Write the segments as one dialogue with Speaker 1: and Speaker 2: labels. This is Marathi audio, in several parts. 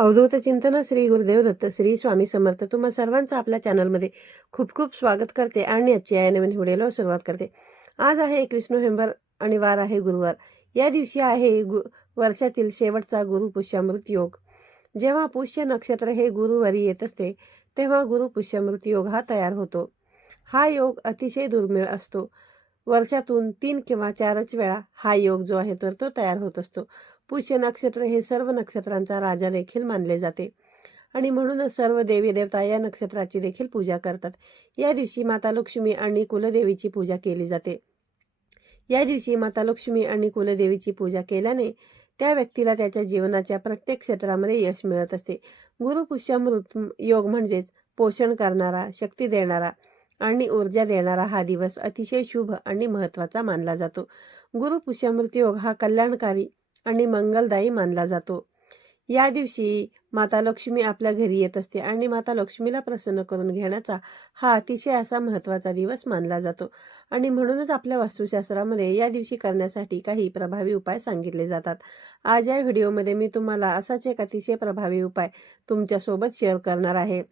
Speaker 1: अवधूत चिंतन श्री गुरुदेव दत्त श्री स्वामी समर्थ. तुम्हा सर्वांचं आपल्या चॅनलमध्ये खूप खूप स्वागत करते आणि आजची या नवीन व्हिडिओला सुरुवात करते. आज आहे एकवीस नोव्हेंबर आणि वार आहे गुरुवार. या दिवशी आहे गु वर्षातील शेवटचा गुरु पुष्यामृत योग. जेव्हा पुष्य नक्षत्र हे गुरुवारी येत असते तेव्हा गुरु पुष्यामृत योग हा तयार होतो. हा योग अतिशय दुर्मिळ असतो. वर्षातून तीन किंवा चारच वेळा हा योग जो आहे तर तो तयार होत असतो. पुष्य नक्षत्र हे सर्व नक्षत्रांचा राजा देखील मानले जाते. आणि म्हणूनच सर्व देवी देवता या नक्षत्राची देखील पूजा करतात. या दिवशी माता लक्ष्मी आणि कुलदेवीची पूजा केली जाते. या दिवशी माता लक्ष्मी आणि कुलदेवीची पूजा केल्याने त्या व्यक्तीला त्याच्या जीवनाच्या प्रत्येक क्षेत्रामध्ये यश मिळत असते. गुरुपुष्यामृत योग म्हणजेच पोषण करणारा शक्ती देणारा आणि ऊर्जा देणारा हा दिवस अतिशय शुभ आणि महत्त्वाचा मानला जातो. गुरुपुष्यामृत योग हा कल्याणकारी आणि मंगलदायी मानला जातो. या दिवशी माता लक्ष्मी आपल्या घरी येत असते आणि माता लक्ष्मीला प्रसन्न करून घेण्याचा हा अतिशय असा महत्त्वाचा दिवस मानला जातो. आणि म्हणूनच आपल्या वास्तुशास्त्रामध्ये या दिवशी करण्यासाठी काही प्रभावी उपाय सांगितले जातात. आज या व्हिडिओमध्ये मी तुम्हाला असाच एक अतिशय प्रभावी उपाय तुमच्यासोबत शेअर करणार आहे.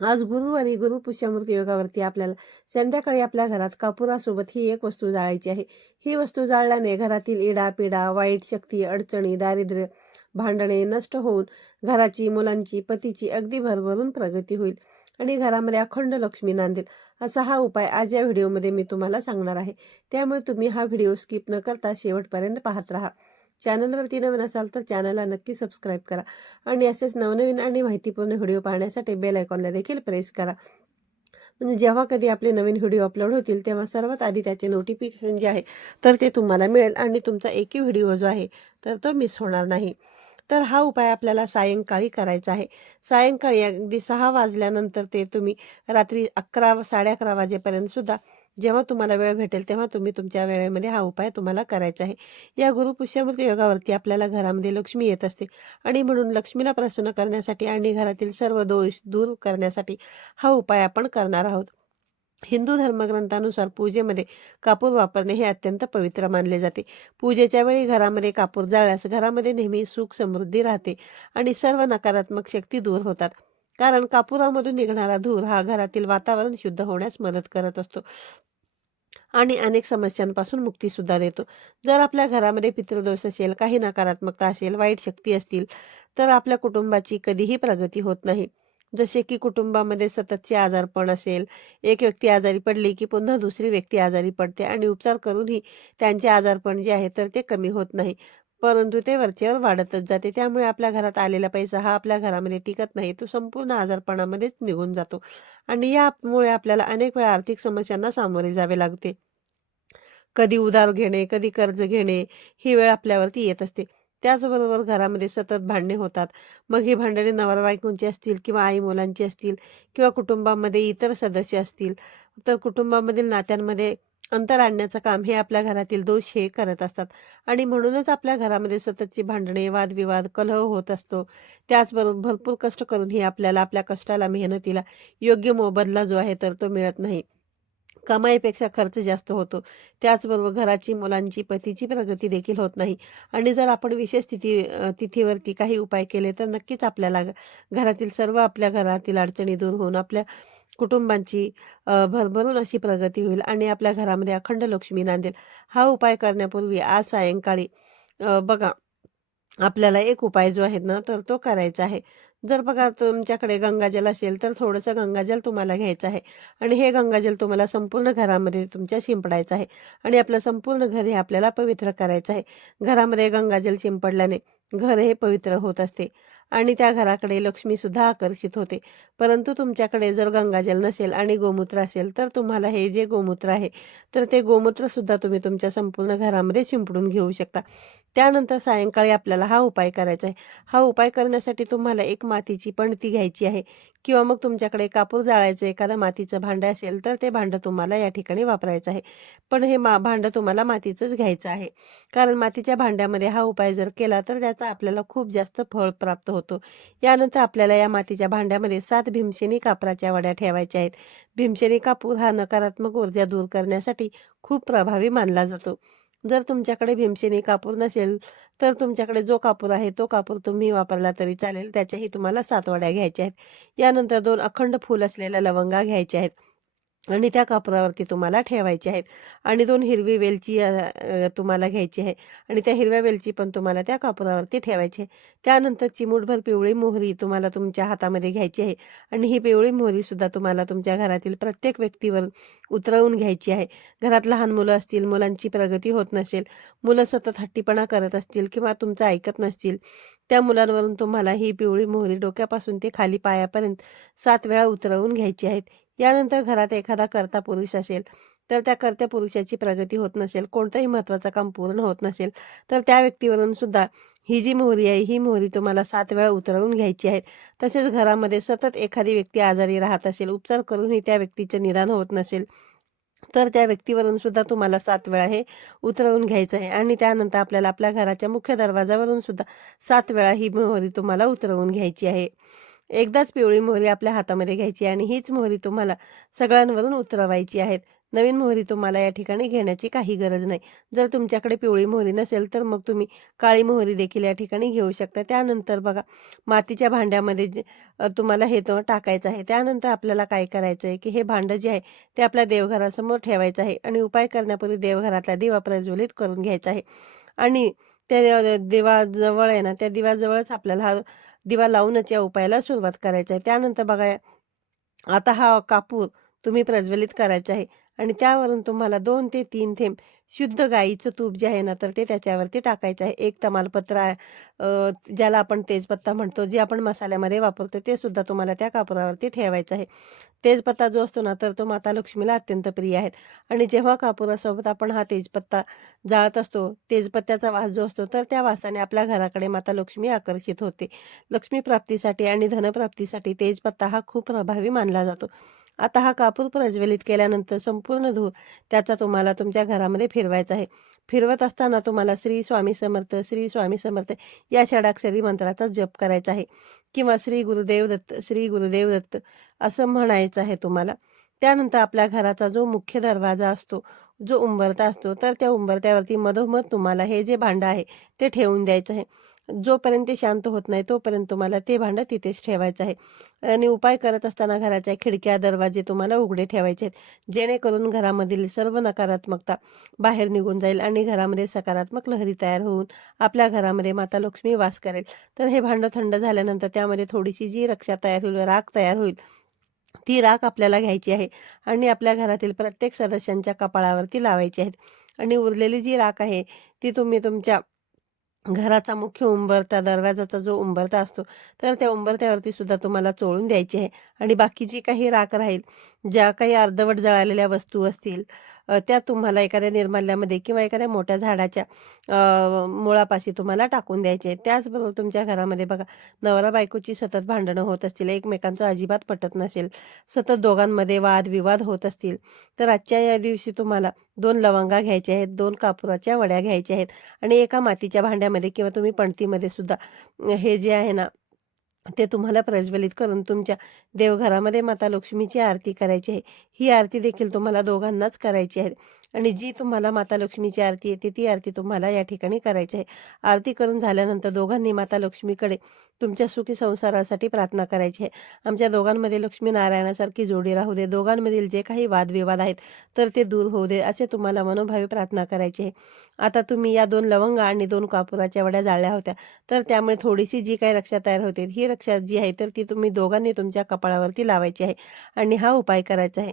Speaker 1: आज गुरुवारी गुरुपुष्यामृत योगावरती आपल्याला संध्याकाळी आपल्या घरात कापुरासोबत ही एक वस्तू जाळायची आहे. ही वस्तू जाळल्याने घरातील इडा पिडा वाईट शक्ती अडचणी दारिद्र्य भांडणे नष्ट होऊन घराची मुलांची पतीची अगदी भरभरून प्रगती होईल आणि घरामध्ये अखंड लक्ष्मी नांदेल असा हा उपाय आज या व्हिडिओमध्ये मी तुम्हाला सांगणार आहे. त्यामुळे तुम्ही हा व्हिडिओ स्किप न करता शेवटपर्यंत पाहत राहा. चॅनलवरती नवीन असाल तर चॅनलला नक्की सबस्क्राईब करा आणि असेच नवनवीन आणि माहितीपूर्ण व्हिडिओ पाहण्यासाठी बेल आयकॉनला देखील प्रेस करा. म्हणजे जेव्हा कधी आपले नवीन व्हिडिओ अपलोड होतील तेव्हा सर्वात आधी त्याचे नोटिफिकेशन जे आहे तर ते तुम्हाला मिळेल आणि तुमचा एकही व्हिडिओ जो आहे तर तो मिस होणार नाही. तर हा उपाय आपल्याला सायंकाळी करायचा आहे. सायंकाळी अगदी सहा वाजल्यानंतर ते तुम्ही रात्री अकरा साडे अकरा वाजेपर्यंतसुद्धा जेव्हा तुम्हाला वेळ भेटेल तेव्हा तुम्ही तुमच्या वेळेमध्ये हा उपाय तुम्हाला करायचा आहे. या गुरुपुष्यामृत योगावरती आपल्याला घरामध्ये लक्ष्मी येत असते आणि म्हणून लक्ष्मीला प्रसन्न करण्यासाठी आणि घरातील सर्व दोष दूर करण्यासाठी हा उपाय आपण करणार आहोत. हिंदू धर्मग्रंथानुसार पूजेमध्ये कापूर वापरणे हे अत्यंत पवित्र मानले जाते. पूजेच्या वेळी घरामध्ये कापूर जाळल्यास घरामध्ये नेहमी सुख समृद्धी राहते आणि सर्व नकारात्मक शक्ती दूर होतात. कारण कापुरामधून निघणारा धूर हा घरातील वातावरण शुद्ध होण्यास मदत करत असतो. आणि अनेक समस्यांपासून मुक्ती सुद्धा देतो. जर आपल्या घरामध्ये पितृदोष असेल काही नकारात्मकता असेल वाईट शक्ती असतील तर आपल्या कुटुंबाची कधीही प्रगती होत नाही. जसे की कुटुंबामध्ये सततचे आजारपण असेल एक व्यक्ती आजारी पडली की पुन्हा दुसरी व्यक्ती आजारी पडते आणि उपचार करूनही त्यांचे आजारपण जे आहे तर ते कमी होत नाही. परंतु ते वरचेवर वाढतच जाते. त्यामुळे आपल्या घरात आलेला पैसा हा आपल्या घरामध्ये टिकत नाही. तो संपूर्ण आजारपणामध्येच निघून जातो. आणि यामुळे आपल्याला अनेक वेळा आर्थिक समस्यांना सामोरे जावे लागते. कधी उधार घेणे कधी कर्ज घेणे ही वेळ आपल्यावरती येत असते. त्याचबरोबर घरामध्ये सतत भांडणे होतात. मग ही भांडणे नवरा बायकोंची असतील किंवा आई मुलांची असतील किंवा कुटुंबामध्ये इतर सदस्य असतील तर कुटुंबामधील नात्यांमध्ये अंतर आणण्याचं काम हे आपल्या घरातील दोष हे करत असतात. आणि म्हणूनच आपल्या घरामध्ये सततची भांडणे वादविवाद कलह होत असतो. त्याचबरोबर भरपूर कष्ट करूनही आपल्याला आपल्या कष्टाला मेहनतीला योग्य मोबदला जो आहे तर तो मिळत नाही. कमाईपेक्षा खर्च जास्त होतो. त्याचबरोबर घराची मुलांची पतीची प्रगती देखील होत नाही. आणि जर आपण विशेष तिथी तिथीवरती काही उपाय केले तर नक्कीच आपल्याला घरातील सर्व आपल्या घरातील अडचणी दूर होऊन आपल्या कुटुंबांची भरभरून अशी प्रगती होईल आणि आपल्या घरामध्ये अखंड लक्ष्मी नांदेल. हा उपाय करण्यापूर्वी आज सायंकाळी बघा आपल्याला एक उपाय जो आहे ना तर तो करायचा आहे. जर बघा तुमच्याकडे गंगाजल असेल तर थोडंसं गंगाजल तुम्हाला घ्यायचं आहे. आणि हे गंगाजल तुम्हाला संपूर्ण घरामध्ये तुमच्या शिंपडायचं आहे. आणि आपलं संपूर्ण घर हे आपल्याला पवित्र करायचं आहे. घरामध्ये गंगाजल शिंपडल्याने घर हे पवित्र होत असते आणि त्या घराकडे लक्ष्मीसुद्धा आकर्षित होते. परंतु तुमच्याकडे जर गंगाजल नसेल आणि गोमूत्र असेल तर तुम्हाला हे जे गोमूत्र आहे तर ते गोमूत्रसुद्धा तुम्ही तुमच्या संपूर्ण घरामध्ये शिंपडून घेऊ शकता. त्यानंतर सायंकाळी आपल्याला हा उपाय करायचा आहे. हा उपाय करण्यासाठी तुम्हाला एक मातीची पणती घ्यायची आहे. किंवा मग तुमच्याकडे कापूर जाळायचं एखादं मातीचं भांडं असेल तर ते भांडं तुम्हाला या ठिकाणी वापरायचं आहे. पण हे मा भांडं तुम्हाला मातीचंच घ्यायचं आहे. कारण मातीच्या भांड्यामध्ये हा उपाय जर केला तर त्याचा आपल्याला खूप जास्त फळ प्राप्त होतो. यानंतर आपल्याला या मातीच्या भांड्यामध्ये सात भीमशेनी कापराच्या वड्या ठेवायच्या आहेत. भीमशेनी कापूर हा नकारात्मक ऊर्जा दूर करण्यासाठी खूप प्रभावी मानला जातो. जर तुमच्याकडे भीमसेनी कापूर नसेल तर तुमच्याकडे जो कापूर आहे तो कापूर तुम्ही वापरला तरी चालेल. त्याच्याही तुम्हाला सातवड्या घ्यायच्या आहेत. यानंतर दोन अखंड फूल असलेल्या लवंगा घ्यायच्या आहेत. आणि त्या कापरावरती तुम्हाला ठेवायचे आहेत. आणि दोन हिरवी वेलची तुम्हाला घ्यायची आहे. आणि त्या हिरव्या वेलची पण तुम्हाला त्या कापरावरती ठेवायची आहे. त्यानंतर चिमूटभर पिवळी मोहरी तुम्हाला तुमच्या हातामध्ये घ्यायची आहे. आणि ही पिवळी मोहरीसुद्धा तुम्हाला तुमच्या घरातील प्रत्येक व्यक्तीवर उतरवून घ्यायची आहे. घरात लहान मुलं असतील मुलांची प्रगती होत नसेल मुलं सतत हट्टीपणा करत असतील किंवा तुमचं ऐकत नसतील त्या मुलांवरून तुम्हाला ही पिवळी मोहरी डोक्यापासून ते खाली पायापर्यंत सात वेळा उतरवून घ्यायची आहेत. यानंतर घरात एखादा कर्ता पुरुष असेल तर त्या कर्त्या पुरुषाची प्रगती होत नसेल कोणतंही महत्त्वाचं काम पूर्ण होत नसेल तर त्या व्यक्तीवरून सुद्धा ही जी मोहरी आहे ही मोहरी तुम्हाला सात वेळा उतरवून घ्यायची आहे. तसेच घरामध्ये सतत एखादी व्यक्ती आजारी राहत असेल उपचार करूनही त्या व्यक्तीचं निदान होत नसेल तर त्या व्यक्तीवरून सुद्धा तुम्हाला सात वेळा हे उतरवून घ्यायचं आहे. आणि त्यानंतर आपल्याला आपल्या घराच्या मुख्य दरवाजावरून सुद्धा सात वेळा ही मोहरी तुम्हाला उतरवून घ्यायची आहे. एकदाच पिवळी मोहरी आपल्या हातामध्ये घ्यायची आणि हीच मोहरी तुम्हाला सगळ्यांवरून उतरवायची आहेत. नवीन मोहरी तुम्हाला या ठिकाणी घेण्याची काही गरज नाही. जर तुमच्याकडे पिवळी मोहरी नसेल तर मग तुम्ही काळी मोहरी देखील या ठिकाणी घेऊ शकता. त्यानंतर बघा मातीच्या भांड्यामध्ये तुम्हाला हे तो टाकायचं आहे. त्यानंतर आपल्याला काय करायचं आहे की हे भांडं जे आहे ते आपल्या देवघरासमोर ठेवायचं आहे आणि उपाय करण्यापूर्वी देवघरातला दिवा प्रज्वलित करून घ्यायचा आहे. आणि त्या देवाजवळ आहे ना त्या दिवाजवळच आपल्याला हा दिवा लावूनच या उपायाला सुरुवात करायची आहे. त्यानंतर बघा आता हा कापूर तुम्ही प्रज्वलित करायचा आहे. आणि त्यावरून तुम्हाला दोन ते तीन थेंब शुद्ध गाईचं तूप जे आहे ना तर ते त्याच्यावरती टाकायचं आहे. एक तमालपत्र ज्याला आपण तेजपत्ता म्हणतो जे आपण मसाल्यामध्ये वापरतो ते सुद्धा तुम्हाला त्या कापुरावरती ठेवायचं आहे. तेजपत्ता जो असतो ना तर तो माता लक्ष्मीला अत्यंत प्रिय आहे आणि जेव्हा कापुरासोबत आपण हा तेजपत्ता जाळत असतो तेजपत्त्याचा वास जो असतो तर त्या वासाने आपल्या घराकडे माता लक्ष्मी आकर्षित होते. लक्ष्मी प्राप्तीसाठी आणि धनप्राप्तीसाठी तेजपत्ता हा खूप प्रभावी मानला जातो. आता हा कापूर प्रज्वलित केल्यानंतर संपूर्ण धूर त्याचा तुम्हाला तुमच्या घरामध्ये फिरवायचा आहे. फिरवत असताना तुम्हाला श्री स्वामी समर्थ श्री स्वामी समर्थ या षडाक्षरी मंत्राचा जप करायचा आहे. किंवा श्री गुरुदेव दत्त श्री गुरुदेव दत्त असं म्हणायचं आहे तुम्हाला. त्यानंतर आपल्या घराचा जो मुख्य दरवाजा असतो जो उंबरटा असतो तर त्या उंबरट्यावरती मधोमध तुम्हाला हे जे भांडं आहे ते ठेवून द्यायचं आहे. जोपर्यंत ते शांत होत नाही तोपर्यंत तुम्हाला ते भांडं तिथेच ठेवायचं आहे. आणि उपाय करत असताना घराच्या खिडक्या दरवाजे तुम्हाला उघडे ठेवायचे आहेत. जेणेकरून घरामधील सर्व नकारात्मकता बाहेर निघून जाईल आणि घरामध्ये सकारात्मक लहरी तयार होऊन आपल्या घरामध्ये माता लक्ष्मी वास करेल. तर हे भांडं थंड झाल्यानंतर त्यामध्ये थोडीशी जी रक्षा तयार होईल राख तयार होईल ती राख आपल्याला घ्यायची आहे. आणि आपल्या घरातील प्रत्येक सदस्यांच्या कपाळावरती लावायची आहेत. आणि उरलेली जी राख आहे ती तुम्ही तुमच्या घराचा मुख्य उंबरता दरवाजाचा जो उंबरता असतो तर त्या उंबरत्यावरती सुद्धा तुम्हाला चोळून द्यायची आहे. आणि बाकी जी काही राख राहील ज्या काही अर्धवट जळालेल्या वस्तू असतील त्या तुम्हाला एखाद्या निर्माल्यामध्ये किंवा एखाद्या मोठ्या झाडाच्या मुळापाशी तुम्हाला टाकून द्यायचे आहे त्याचबरोबर तुमच्या घरामध्ये बघा नवरा बायकोची सतत भांडणं होत असतील एकमेकांचं अजिबात पटत नसेल सतत दोघांमध्ये वाद विवाद होत असतील तर आजच्या या दिवशी तुम्हाला दोन लवंगा घ्यायच्या आहेत दोन कापुराच्या वड्या घ्यायच्या आहेत आणि एका मातीच्या भांड्यामध्ये किंवा तुम्ही पणतीमध्ये सुद्धा हे जे आहे ना ते तुम्हाला प्रज्वलित करून तुमच्या देवघरामध्ये माता लक्ष्मीची आरती करायची आहे. ही आरती देखील तुम्हाला दोघांनाच करायची आहे. आणि जी तुम्हाला माता लक्ष्मीची आरती येते ती आरती तुम्हाला या ठिकाणी करायची आहे. आरती करून झाल्यानंतर दोघांनी माता लक्ष्मीकडे तुमच्या सुखी संसारासाठी प्रार्थना करायची आहे. आमच्या दोघांमध्ये लक्ष्मी नारायणासारखी जोडी राहू दे. दोघांमधील जे काही वादविवाद आहेत तर ते दूर होऊ दे असे तुम्हाला मनोभावी प्रार्थना करायची आहे. आता तुम्ही या दोन लवंग आणि दोन कापुराच्या वड्या जाळल्या होत्या तर त्यामुळे थोडीशी जी काही रक्षा तयार होते ही रक्षा जी आहे तर ती तुम्ही दोघांनी तुमच्या कपाळावरती लावायची आहे. आणि हा उपाय करायचा आहे.